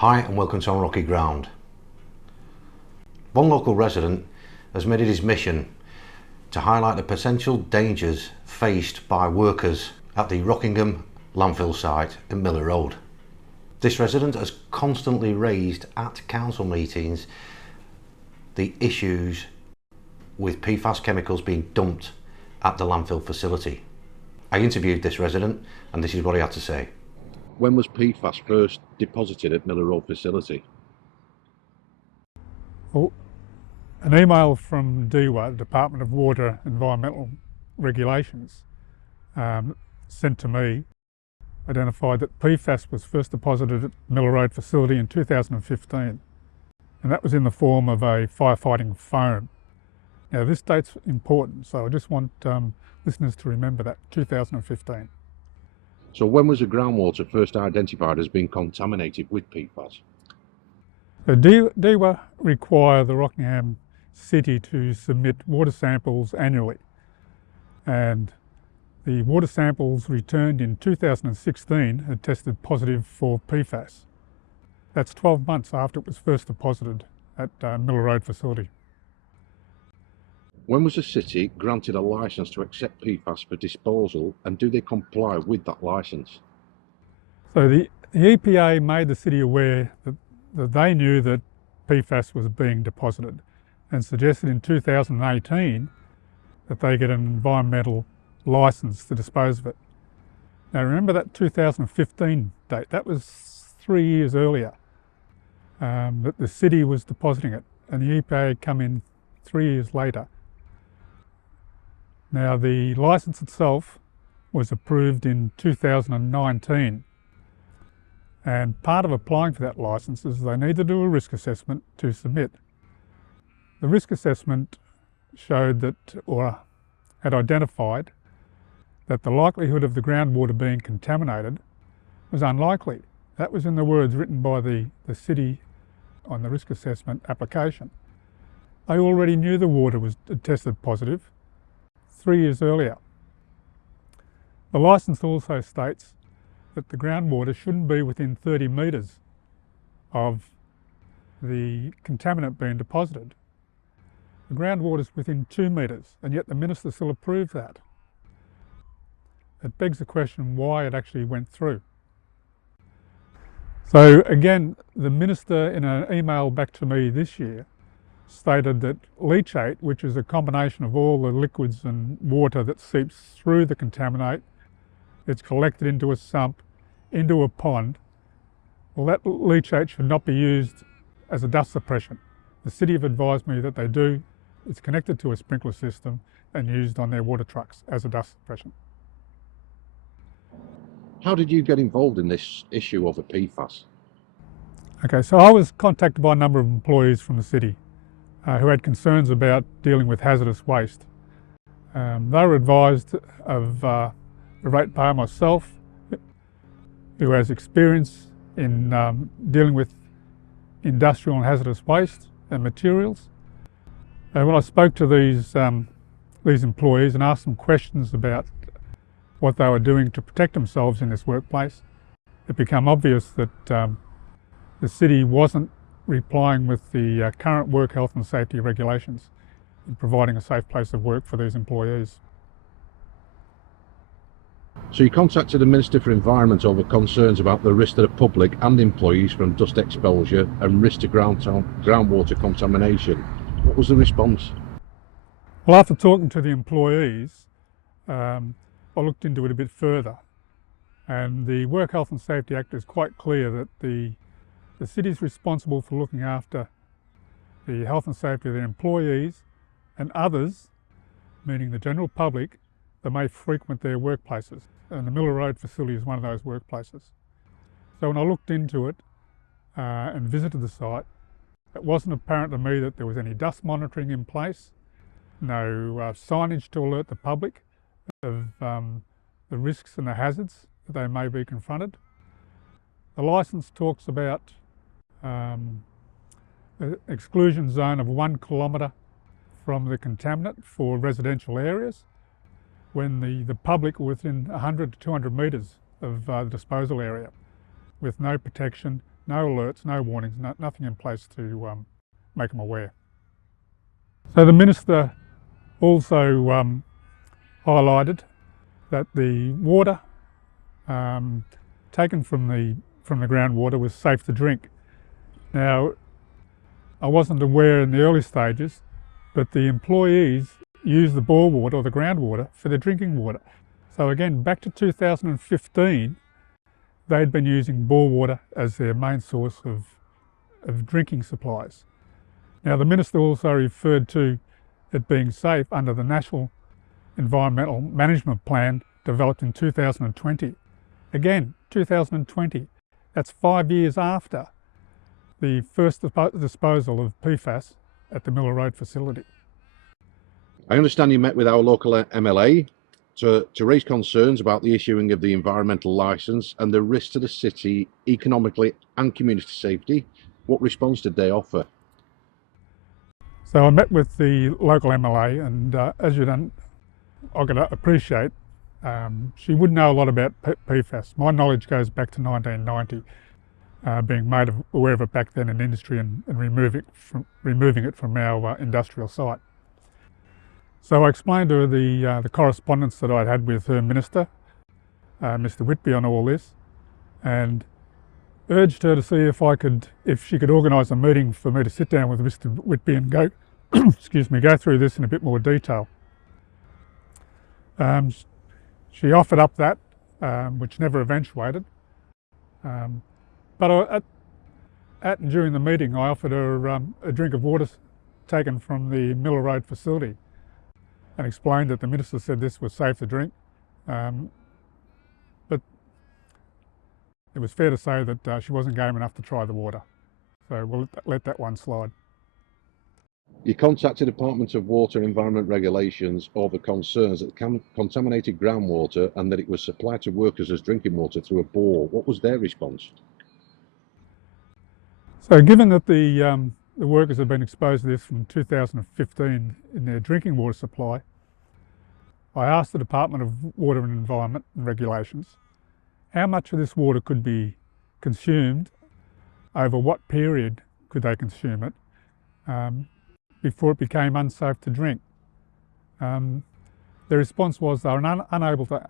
Hi and welcome to On Rocky Ground. One local resident has made it his mission to highlight the potential dangers faced by workers at the Rockingham landfill site in Miller Road. This resident has constantly raised at council meetings the issues with PFAS chemicals being dumped at the landfill facility. I interviewed this resident and this is what he had to say. When was PFAS first deposited at Miller Road facility? Well, an email from DEWA, the Department of Water Environmental Regulations, sent to me, identified that PFAS was first deposited at Miller Road facility in 2015, and that was in the form of a firefighting foam. Now this date's important, so I just want listeners to remember that, 2015. So when was the groundwater first identified as being contaminated with PFAS? So DEWA require the Rockingham City to submit water samples annually, and the water samples returned in 2016 had tested positive for PFAS. That's 12 months after it was first deposited at Miller Road facility. When was the city granted a licence to accept PFAS for disposal, and do they comply with that licence? So the EPA made the city aware that they knew that PFAS was being deposited and suggested in 2018 that they get an environmental licence to dispose of it. Now remember that 2015 date, that was 3 years earlier that the city was depositing it, and the EPA had come in 3 years later. Now the licence itself was approved in 2019, and part of applying for that licence is they need to do a risk assessment to submit. The risk assessment showed that, or had identified, that the likelihood of the groundwater being contaminated was unlikely. That was in the words written by the city on the risk assessment application. They already knew the water was tested positive 3 years earlier. The licence also states that the groundwater shouldn't be within 30 metres of the contaminant being deposited. The groundwater is within 2 metres, and yet the minister still approved that. It begs the question why it actually went through. So again, the minister in an email back to me this year stated that leachate, which is a combination of all the liquids and water that seeps through the contaminate, it's collected into a sump, into a pond, well, that leachate should not be used as a dust suppression. The city have advised me that they do. It's connected to a sprinkler system and used on their water trucks as a dust suppression. How did you get involved in this issue of the PFAS? Okay, so I was contacted by a number of employees from the city who had concerns about dealing with hazardous waste. They were advised of the ratepayer myself, who has experience in dealing with industrial and hazardous waste and materials. And when I spoke to these employees and asked them questions about what they were doing to protect themselves in this workplace, it became obvious that the city wasn't replying with the current work health and safety regulations in providing a safe place of work for these employees. So you contacted the Minister for Environment over concerns about the risk to the public and employees from dust exposure and risk to groundwater contamination. What was the response? Well, after talking to the employees, I looked into it a bit further, and the Work Health and Safety Act is quite clear that the city is responsible for looking after the health and safety of their employees and others, meaning the general public, that may frequent their workplaces. And the Miller Road facility is one of those workplaces. So when I looked into it and visited the site, it wasn't apparent to me that there was any dust monitoring in place, no signage to alert the public of the risks and the hazards that they may be confronted. The licence talks about an exclusion zone of 1 kilometre from the contaminant for residential areas, when the public were within 100 to 200 metres of the disposal area, with no protection no alerts, no warnings, nothing in place to make them aware. So the Minister also highlighted that the water taken from the groundwater was safe to drink. Now, I wasn't aware in the early stages, but the employees use the bore water or the groundwater for their drinking water. So again, back to 2015, they'd been using bore water as their main source of drinking supplies. Now, the Minister also referred to it being safe under the National Environmental Management Plan developed in 2020. Again, 2020, that's 5 years after the first disposal of PFAS at the Miller Road facility. I understand you met with our local MLA to raise concerns about the issuing of the environmental licence and the risk to the city economically and community safety. What response did they offer? So I met with the local MLA, and as you don't, I can appreciate, she would know a lot about PFAS. My knowledge goes back to 1990, being made aware of it back then in industry and removing it from our industrial site. So I explained to her the correspondence that I'd had with her minister, Mr. Whitby, on all this, and urged her to see if she could organise a meeting for me to sit down with Mr. Whitby and go, go through this in a bit more detail. She offered up that, which never eventuated. But at and during the meeting, I offered her a drink of water taken from the Miller Road facility, and explained that the minister said this was safe to drink. But it was fair to say that she wasn't game enough to try the water. So we'll let that one slide. You contacted the Department of Water and Environment Regulations over concerns that contaminated groundwater and that it was supplied to workers as drinking water through a bore. What was their response? So given that the workers had been exposed to this from 2015 in their drinking water supply, I asked the Department of Water and Environment and Regulations how much of this water could be consumed, over what period could they consume it, before it became unsafe to drink. The response was they were unable to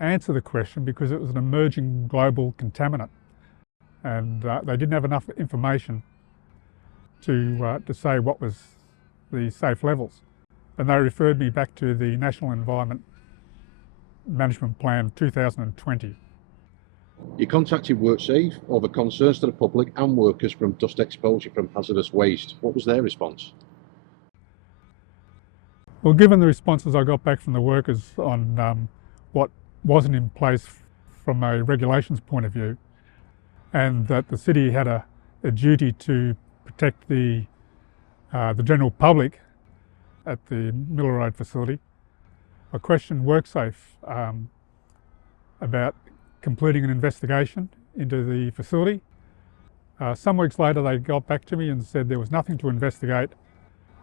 answer the question because it was an emerging global contaminant, and they didn't have enough information to say what was the safe levels. And they referred me back to the National Environment Management Plan of 2020. You contacted WorkSafe over concerns to the public and workers from dust exposure from hazardous waste. What was their response? Well, given the responses I got back from the workers on what wasn't in place from a regulations point of view, and that the city had a duty to protect the general public at the Miller Road facility, I questioned WorkSafe about completing an investigation into the facility. Some weeks later they got back to me and said there was nothing to investigate,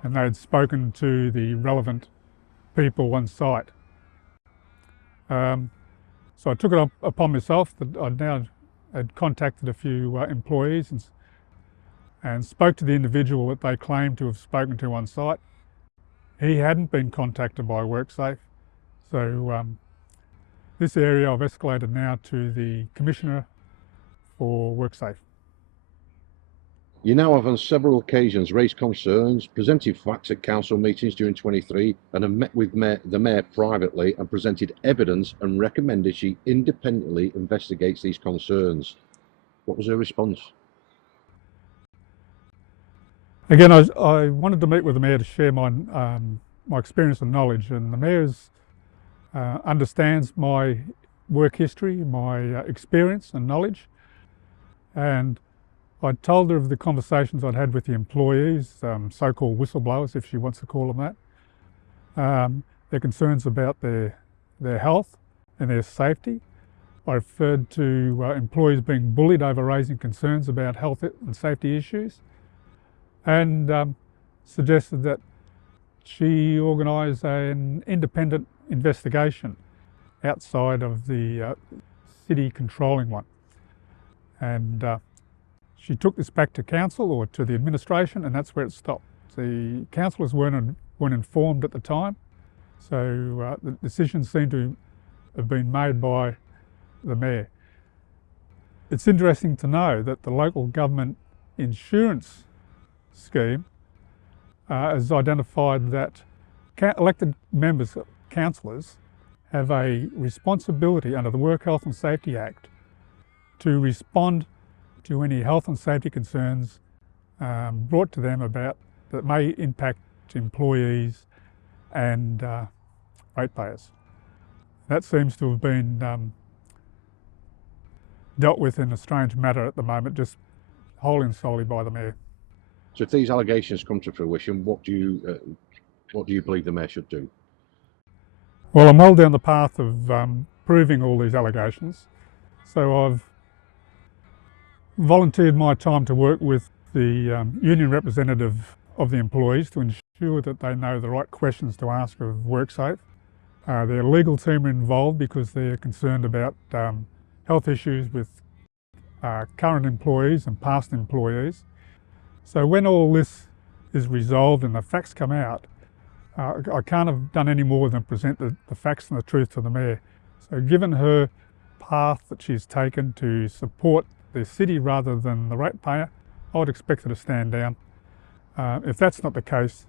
and they had spoken to the relevant people on site. So I took it upon myself that I now had contacted a few employees and spoke to the individual that they claimed to have spoken to on site. He hadn't been contacted by WorkSafe, so this area I've escalated now to the Commissioner for WorkSafe. You now have on several occasions raised concerns, presented facts at council meetings during 23, and have met with the Mayor privately and presented evidence and recommended she independently investigates these concerns. What was her response? Again, I wanted to meet with the Mayor to share my experience and knowledge, and the Mayor understands my work history, my experience and knowledge, and I told her of the conversations I'd had with the employees, so-called whistleblowers, if she wants to call them that, their concerns about their health and their safety. I referred to employees being bullied over raising concerns about health and safety issues, and suggested that she organise an independent investigation outside of the city controlling one. And she took this back to council or to the administration, and that's where it stopped. The councillors weren't informed at the time, so the decision seemed to have been made by the mayor. It's interesting to know that the local government insurance scheme has identified that elected members, councillors, have a responsibility under the Work Health and Safety Act to respond to any health and safety concerns brought to them about that may impact employees and ratepayers. That seems to have been dealt with in a strange manner at the moment, just wholly and solely by the mayor. So if these allegations come to fruition, what do you believe the mayor should do? Well, I'm well down the path of proving all these allegations. So I've volunteered my time to work with the union representative of the employees to ensure that they know the right questions to ask of WorkSafe. Their legal team are involved because they're concerned about health issues with current employees and past employees. So when all this is resolved and the facts come out, I can't have done any more than present the facts and the truth to the mayor. So given her path that she's taken to support the city rather than the ratepayer, I would expect her to stand down. If that's not the case,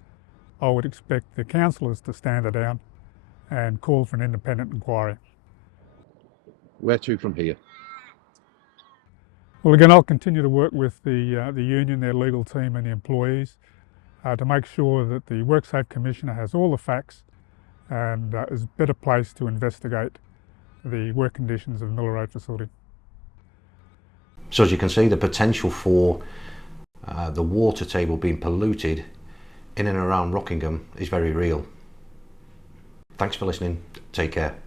I would expect the councillors to stand her down and call for an independent inquiry. Where to from here? Well, again, I'll continue to work with the union, their legal team and the employees to make sure that the WorkSafe Commissioner has all the facts and is better placed to investigate the work conditions of Miller Road facility. So as you can see, the potential for the water table being polluted in and around Rockingham is very real. Thanks for listening. Take care.